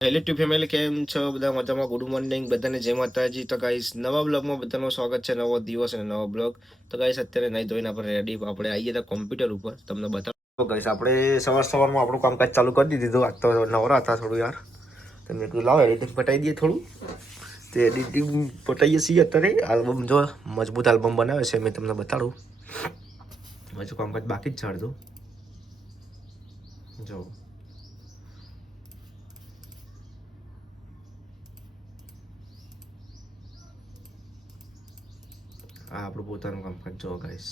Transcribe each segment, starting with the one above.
Hello two family, કેમ છો બધા? મજામાં? ગુડ મોર્નિંગ બધાને, જય માતાજી. તો ગાઈસ નવા બ્લોગમાં બધાનું સ્વાગત છે. નવો દિવસ અને નવો બ્લોગ. તો ગાઈસ અત્યારે નહીં ધોઈને આપણે રેડી આપણે આવી ગયા કોમ્પ્યુટર ઉપર, તમને બતાવો. તો ગાઈસ આપણે સવારમાં આપણું કામકાજ ચાલુ કરી દીધું. આજ તો નવરા હતા થોડું યાર, તો મેં કીધું લાવો એડિટિંગ પટાવી દઈએ થોડું. તે એડિટિંગ પટાવીએ છીએ અત્યારે. આલ્બમ જો મજબૂત આલ્બમ બનાવે છે, મેં તમને બતાડું. હજુ કામકાજ બાકી જ છે અડધું. જો આ આપણું પોતાનું કામકાજ જો ગાઈસ.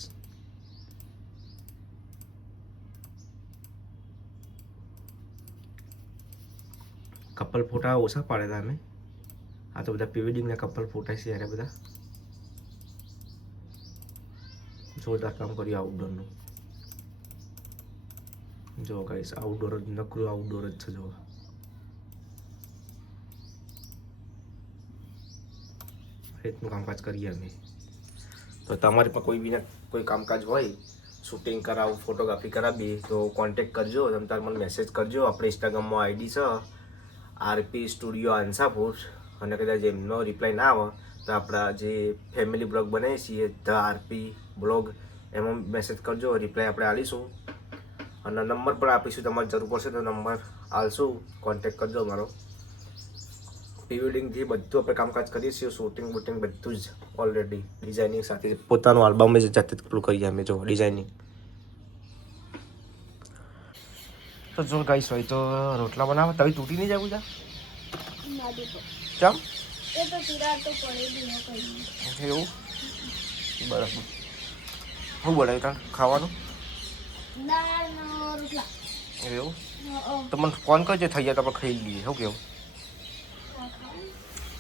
કપલ ફોટા ઓછા પાડેલા અમે. આ તો બધા પ્રી-વેડિંગના કપલ ફોટા છે યાર બધા. જોરદાર કામ કર્યું આઉટડોરનું. જો ગાઈસ આઉટડોર જ નકરું આઉટડોર જ છે. જો રીતનું કામકાજ કરીએ અમે. તો તમારે પણ કોઈ બીના કોઈ કામકાજ હોય, શૂટિંગ કરાવું, ફોટોગ્રાફી કરાવવી, તો કોન્ટેક કરજો. તમે તાર મને મેસેજ કરજો. આપણે ઇન્સ્ટાગ્રામમાં આઈડી છે આરપી સ્ટુડિયો આંસાપુર, અને કદાચ એમનો રિપ્લાય ના આવે તો આપણા જે ફેમિલી બ્લોગ બનાવીએ છીએ ધ આરપી બ્લોગ, એમાં મેસેજ કરજો. રિપ્લાય આપણે આપીશું અને નંબર પણ આપીશું. તમારે જરૂર પડશે તો નંબર આપીશું, કોન્ટેક કરજો અમારો. પ્રી વેડિંગથી બધું આપણે કામકાજ કરીએ છીએ, શૂટિંગ બૂટિંગ બધું જ ઓલરેડી. ડિઝાઇનિંગ સાથે પોતાનું આલ્બમ જ જાતે પેલું કરીએ અમે. જો ડિઝાઇનિંગ તો જો ગાઈસ હોય તો રોટલા બનાવે. તવી તૂટી નહીં જવું જા ચમ એવું બરાબર. શું બનાવ્યું તાર ખાવાનું? એવું તો મને ફોન કરજો, થઈ જાય તો આપણે ખાઈ લઈએ. શું કેવું?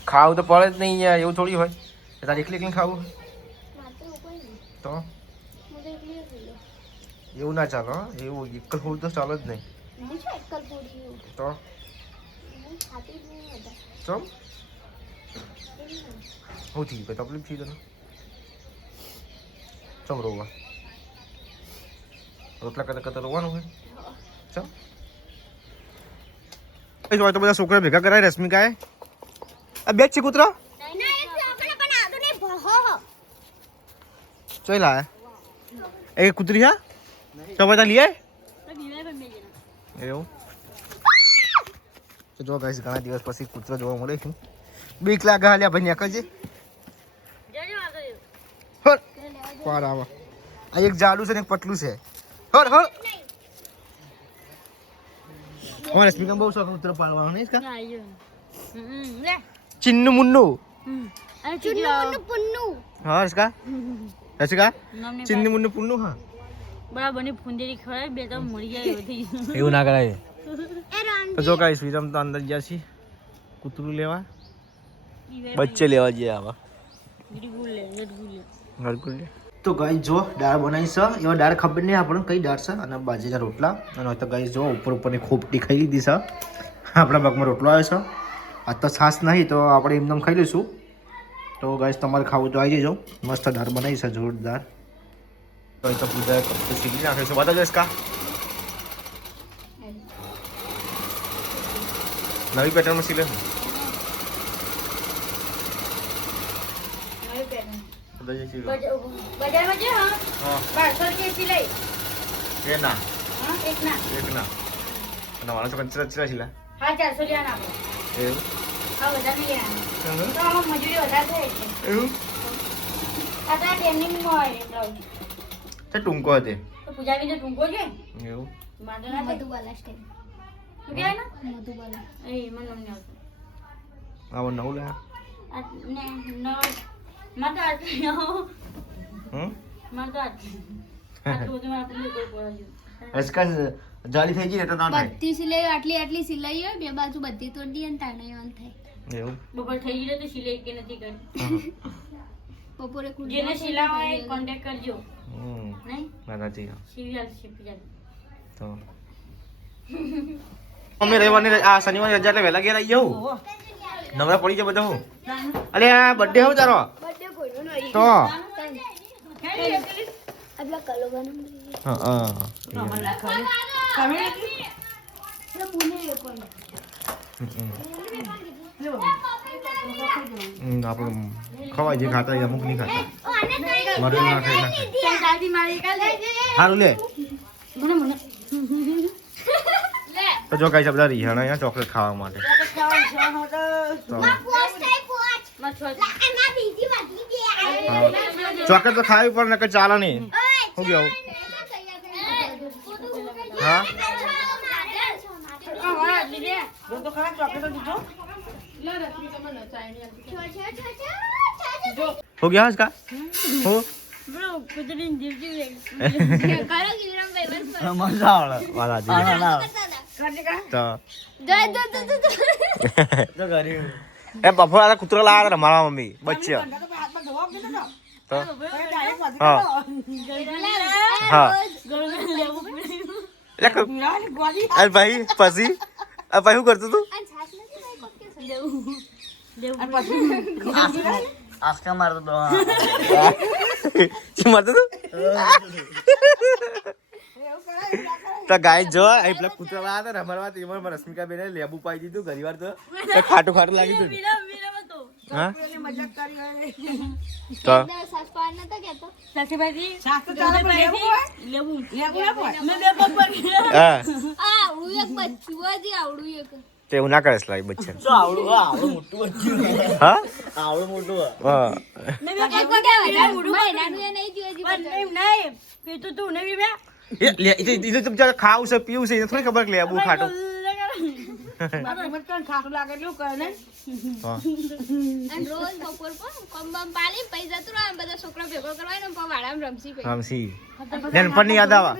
ખાવું તો પડે જ નહીં યાર, એવું થોડી હોય. તારે એકલી એકલી ખાવું તો એવું ના ચાલો. એવું એકલ ફૂડ તો ચાલે જ નહીં. તો ચમ શું થઈ ગયું? તકલીફ થઈ તને? ચમ રોવા? રોટલા કરતા કરતા રોવાનું હોય? ચમ એ તો બધા છોકરા ભેગા કરાય. રશ્મિકાએ આ બેગ છે કૂતરો ચોઈ લાયા એ કૂતરી. હા તો બધા લઈ એવું. તો જો ગાઈસ ઘણા દિવસ પછી કૂતરો જોવા મળે છે. બીક લાગે હાલ્યા ભાઈ નીકળજે. પાર આવા. આ એક જાડું છે ને એક પટલું છે. હર હર અમારે રશ્મિકા બહુ શોખ કૂતરો પાળવાનો નહીં કા? ચિન્નુ મુન્નુ હા રશ્મિકા રશ્મિકા ચિન્નુ મુન્નુ પુન્નુ. હા બરાબર ની ફુંદેરી ખવાય બે તો મરી જાય એવું ના કરાય. તો જો ગાઈસ વિરમ તો અંદર ગયા છીએ કૂતરું લેવા, બચ્ચે લેવા જઈએ આવા. તો ગાઈસ જો દાળ બનાવી છે. એવા દાળ ખબર નહીં આપણને કઈ દાળ છે. અને બાજરીના રોટલા. અને તો ગાઈસ જો ઉપર ઉપરની ખોપટી ખાઈ લીધી છે. આપણા ભાગમાં રોટલો આવ્યો છે. આજ તો છાશ નહીં તો આપણે એમનેમ ખાઈ લઈશું. તો ગાઈસ તમારે ખાવું તો આવી જજો. મસ્ત દાળ બનાવી છે જોરદાર. તો અહીં તો પૂજા કપડું સીધી નાખે છે. બતા જઈશ કા નવી પેટર્નમાં સીલે છે. બજારમાં જે હા 1200 રૂપિયા સિલાઈ એ ના હા એક ના અને મારા તો કંચરા ચરા સીલા. હા 400 લેવાના આપણે એવું હા વધારે નહીં લેવાના તો આમાં મજૂરી વધારે થાય એટલે એવું આ તો ડેનિમમાં હોય બ્લાઉઝ તે ટૂંકો હતો તો પૂજાવી તો ટૂંકો છે એવું. વાંધો ના મધુબાલા સ્ટાઈલ શું કહેવાય ને મધુબાલા એ મને નામ નહીં આવતું. આવો નવું લે આ ને ન માં તો આટલી માં તો આટલું બધું આપણે લેવું પડે. આજકાલ જાળી થઈ ગઈ ને તો ના થાય. બધી સિલાઈ આટલી સિલાઈ હોય બે બાજુ બધી તોડી અને તાણે ઓન થાય. એવું બપોર થઈ ગઈ તો સિલાઈ કે નથી કરી બપોરે જેને સિલાવા હોય કોન્ટેક્ટ કરજો. નહીં માતાજી સિરિયલ શીખી તો અમે રહેવાની આ શનિવારની રજા એટલે વહેલા ઘેર આવી જાઉં. નવરા પડી જાય બધા. હું અરે આ બર્થડે હું તારો તો આટલા કલો બનો આપણે ખવાય જે ખાતા હોય અમુક નહીં ખાતા મરવું ના ખાય દાદી મારી કાલે સારું લે મને મને તો જો કઈ બધા રિહાણા અહીંયા ચોકલેટ ખાવા માટે તો ચોકલેટ તો ખાવી પણ નકર ચાલે નહીં શું કેવું હા हो गया इसका हो બ્રો કુદરીન જીવજી કરો ગિરમભાઈ બસ मजा वाला जी तो ए बफो आला कुतरा ला रहा हमारा मम्मी बच्चे तो हाँ हाँ अरे भाई पसी अब भाई हूँ करते तू आस्का मार दो मारते तू તો ગાય જો એ પેલા કૂતરા હતા ને અમારા વાત એમાં રશ્મિકા બેને લેબુ પાઈ દીધું ઘણી વાર તો ખાટું ખાટું લાગી ગયું હા તો સાસપાન નતો કેતો સાસીભાઈ લેવું હા આવડું એક બચ્ચું હતી આવડું એક તે એવું ના કરે લાગે બચ્ચા તો આવડું મોટું બચ્ચું હા આવડું મોટું હા એક વખત મહિનાનું એ નહીં જોયું હજી નહીં પીતું તું નહીં બે એ લે તું જરા ખાવું છે પીવું છે એને થોડી ખબર કે લેબુ ખાટું હા અને રોજ બપોર પર કોમ પાલી પૈસા તો આ બધા છોકરા ભેગો કરવાનો પણ વાડામાં રમસી પઈ રામસી નાનપણની યાદ આવે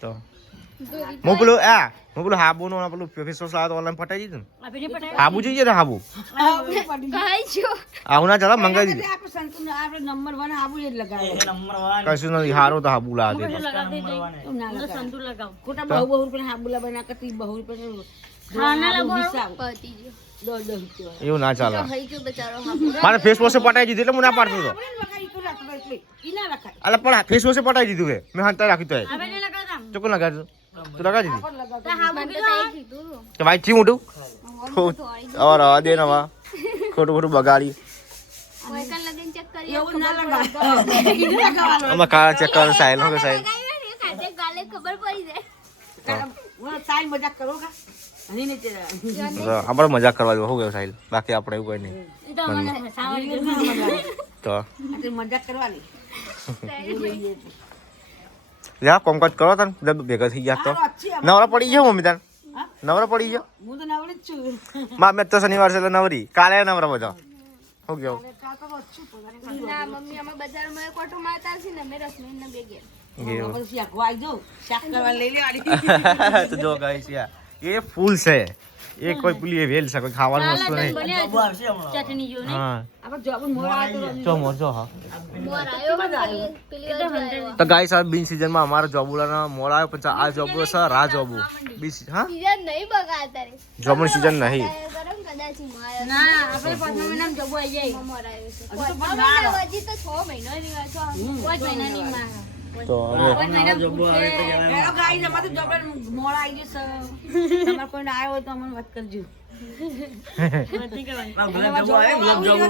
તો હું પેલું હાબુ નો પેલું ફેસ વોશ લાવ્યો તો ઓનલાઈન પટાઈ દીધું ને આપીને પટાય હાબુ જોઈએ ને હાબુ કહી છો આવું ના ચાલે મંગાવી દીધું નંબર 1 આબુ જ લગાવે નંબર 1 કશું નથી હારો તો હાબુ લાવે લગાવતી સંતુ લગાવ ખોટા બહુ રૂપિયા હાબુલા બના કરતી બહુ રૂપિયા ખાના લગાવ પતી ગયો 10 રૂપિયા એવું ના ચાલે કહી ગયો બચારો હાબુ મારે ફેસ વોશ પટાઈ દીધું એટલે હું ના પાડતો હતો ઈના રખાય અલા પણ ફેસ વોશ પટાઈ દીધું હે મેં હંતા રાખ્યું તો આપણે લગાવતા ચોકો લગાડ્યું તું લગાડી દીધી તો હાબુ મને તો કીધું એ કીધું તો ભાઈ થી મોટું હવે રવા દે ને હવે ખોટું ખોટું બગાડી વહીકલ લગીન ચેક કરી એવું ના લગાવ અમે કાર ચેક કરવાનું સાહેલ હો કે સાહેલ ખાતે ગાલે ખબર પડી જાય હું સાઈ મજાક કરો કા અને ને તે આપણે મજાક કરવા દો હો ગયો સાહેલ બાકી આપણે એવું કઈ નહીં એ તો મને સાવરી તો મજાક કરવાની જા કોમકાજ કરો તને બધા ભેગા થઈ ગયા તો નવરા પડી ગયો મમ્મી તાર નવરા પડી ગયો હું તો નવડી જ છું માં મેં તો શનિવાર છે એટલે નવરી કાલે નવરા બધા હો ગયો ના મમ્મી અમે બજારમાં એક ઓટો મારતા છે ને અમે રસમીન ને બે ગયા પછી શાક વાઈ જો શાક કરવા લઈ લેવાની તો જો ગાઈસ યાર એ ફૂલ છે એ કોઈ પેલી એ વેલ છે કોઈ ખાવાનું વસ્તુ નહીં ચટણી જો ને હા આપણે જોબ મોડા આવ્યો ચો મોરજો હા મોર આવ્યો પેલી વાર આવ્યો તો ગાઈસ આ બિન સીઝન માં અમારા જોબુલાના મોડ આવ્યો પણ આ જોબુ છે રા જોબુ બી હા સીઝન નહીં બગાડતા રે જોબુની સીઝન નહીં ગરમ કદાચ મોર ના આપણે 5 મહિનામાં જબો આવી જાય મોર આવ્યો છે હજુ તો પણ વાર હજી તો 6 મહિનાની વાત છે 5 મહિનાની માં તો હવે 5 મહિના એનો ગાઈ જમાતો જોબ મોડા આવી જશે તમારે કોઈને આવ્યો હોય તો અમને વાત કરજો બધી કહેવાય ગુલાબ જાંબુ આવે ગુલાબ જાંબુ